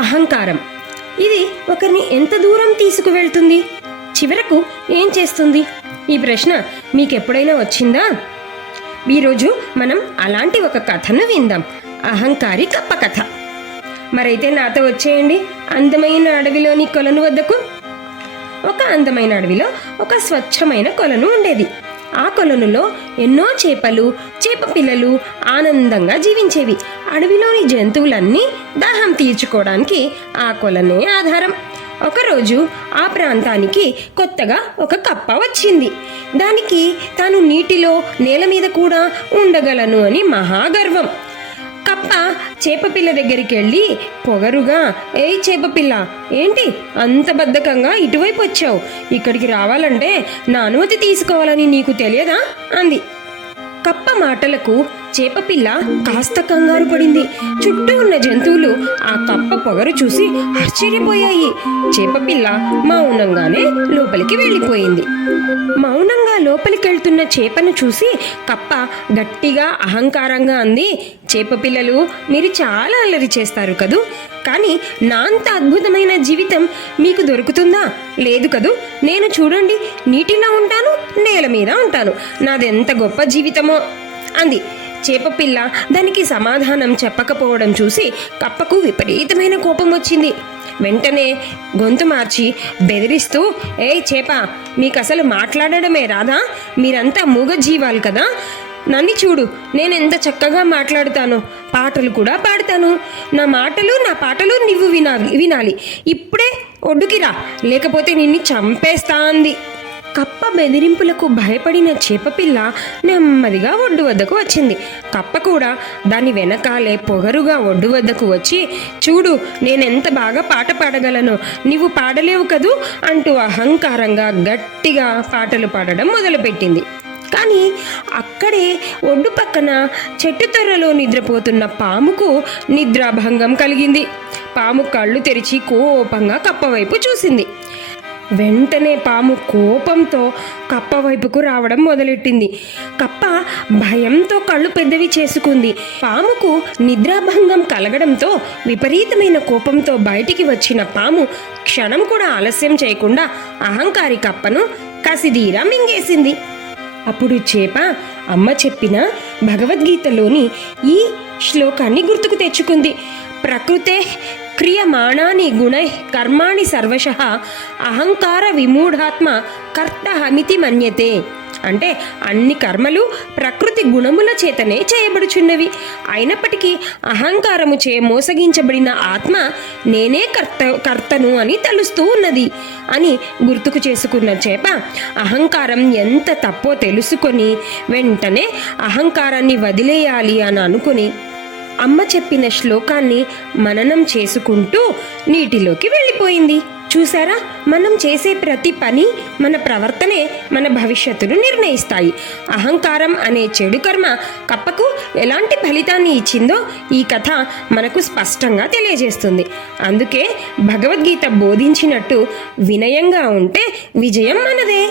అహంకారం. ఇది ఒకరిని ఎంత దూరం తీసుకువెళ్తుంది, చివరకు ఏం చేస్తుంది? ఈ ప్రశ్న మీకెప్పుడైనా వచ్చిందా? ఈరోజు మనం అలాంటి ఒక కథను విందాం, అహంకారి కప్ప కథ. మరైతే నాతో వచ్చేయండి అందమైన అడవిలోని కొలను వద్దకు. ఒక అందమైన అడవిలో ఒక స్వచ్ఛమైన కొలను ఉండేది. ఆ కొలనులో ఎన్నో చేపలు, చేప పిల్లలు ఆనందంగా జీవించేవి. అడవిలోని జంతువులన్నీ దాహం తీర్చుకోవడానికి ఆ కొలనే ఆధారం. ఒకరోజు ఆ ప్రాంతానికి కొత్తగా ఒక కప్ప వచ్చింది. దానికి తాను నీటిలో, నేల మీద కూడా ఉండగలను అని మహాగర్వం. కప్ప చేపపిల్ల దగ్గరికి వెళ్ళి పొగరుగా, ఏయ్ చేపపిల్ల, ఏంటి అంత బద్ధకంగా ఇటువైపు వచ్చావు? ఇక్కడికి రావాలంటే నా అనుమతి తీసుకోవాలని నీకు తెలియదా అంది. కప్ప మాటలకు చేపపిల్ల కాస్త కంగారు పడింది. చుట్టూ ఉన్న జంతువులు ఆ కప్ప పొగరు చూసి ఆశ్చర్యపోయాయి. చేపపిల్ల మౌనంగానే లోపలికి వెళ్ళిపోయింది. మౌనంగా లోపలికి వెళ్తున్న చేపను చూసి కప్ప గట్టిగా అహంకారంగా అంది, చేపపిల్లలు, మీరు చాలా అల్లరి చేస్తారు కదూ, కానీ నా అంత అద్భుతమైన జీవితం మీకు దొరుకుతుందా? లేదు కదూ. నేను చూడండి, నీటిలో ఉంటాను, నేల మీద ఉంటాను, నాదెంత గొప్ప జీవితమో అంది. చేపపిల్ల దానికి సమాధానం చెప్పకపోవడం చూసి కప్పకు విపరీతమైన కోపం వచ్చింది. వెంటనే గొంతు మార్చి బెదిరిస్తూ, ఏయ్ చేప, మీకు అసలు మాట్లాడడమే రాదా? మీరంతా మూగజీవాలు కదా. నన్ను చూడు, నేను ఎంత చక్కగా మాట్లాడుతానో, పాటలు కూడా పాడతాను. నా పాటలు నువ్వు వినాలి. ఇప్పుడే ఒడ్డుకి రా, లేకపోతే నిన్ను చంపేస్తా అంది. కప్ప బెదిరింపులకు భయపడిన చేపపిల్ల నెమ్మదిగా ఒడ్డు వద్దకు వచ్చింది. కప్ప కూడా దాని వెనకాలే పొగరుగా ఒడ్డు వద్దకు వచ్చి, చూడు, నేనెంత బాగా పాట పాడగలను, నీవు పాడలేవు కదూ అంటూ అహంకారంగా గట్టిగా పాటలు పాడడం మొదలుపెట్టింది. కానీ అక్కడే ఒడ్డు పక్కన చెట్టు తొర్రలో నిద్రపోతున్న పాముకు నిద్రాభంగం కలిగింది. పాము కళ్ళు తెరిచి కోపంగా కప్ప వైపు చూసింది. వెంటనే పాము కోపంతో కప్ప వైపుకు రావడం మొదలెట్టింది. కప్ప భయంతో కళ్ళు పెద్దవి చేసుకుంది. పాముకు నిద్రాభంగం కలగడంతో విపరీతమైన కోపంతో బయటికి వచ్చిన పాము క్షణం కూడా ఆలస్యం చేయకుండా అహంకారి కప్పను కసిదీరా మింగేసింది. అప్పుడు చేప అమ్మ చెప్పిన భగవద్గీతలోని ఈ శ్లోకాన్ని గుర్తుకు తెచ్చుకుంది. ప్రకృతే క్రియమాణాని గుణై కర్మాణి సర్వశః అహంకార విమూఢాత్మ కర్తహమితి మన్యతే. అంటే అన్ని కర్మలు ప్రకృతి గుణముల చేతనే చేయబడుచున్నవి. అయినప్పటికీ అహంకారము చే మోసగించబడిన ఆత్మ నేనే కర్తను అని తలుస్తూ ఉన్నది అని గుర్తుకు చేసుకున్న చేప అహంకారం ఎంత తప్పో తెలుసుకొని వెంటనే అహంకారాన్ని వదిలేయాలి అని అనుకుని అమ్మ చెప్పిన శ్లోకాన్ని మననం చేసుకుంటూ నీటిలోకి వెళ్ళిపోయింది. చూసారా, మనం చేసే ప్రతి పని, మన ప్రవర్తనే మన భవిష్యత్తును నిర్ణయిస్తాయి. అహంకారం అనే చెడు కర్మ కప్పకు ఎలాంటి ఫలితాన్ని ఇచ్చిందో ఈ కథ మనకు స్పష్టంగా తెలియజేస్తుంది. అందుకే భగవద్గీత బోధించినట్టు వినయంగా ఉంటే విజయం మనదే.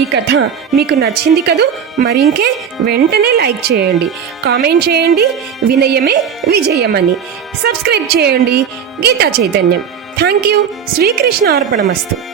ఈ కథ మీకు నచ్చింది కదూ? మరింకే వెంటనే లైక్ చేయండి, కామెంట్ చేయండి, వినయమే విజయమని. సబ్స్క్రైబ్ చేయండి గీతా చైతన్యం. Thank you. శ్రీకృష్ణ అర్పణమస్తు.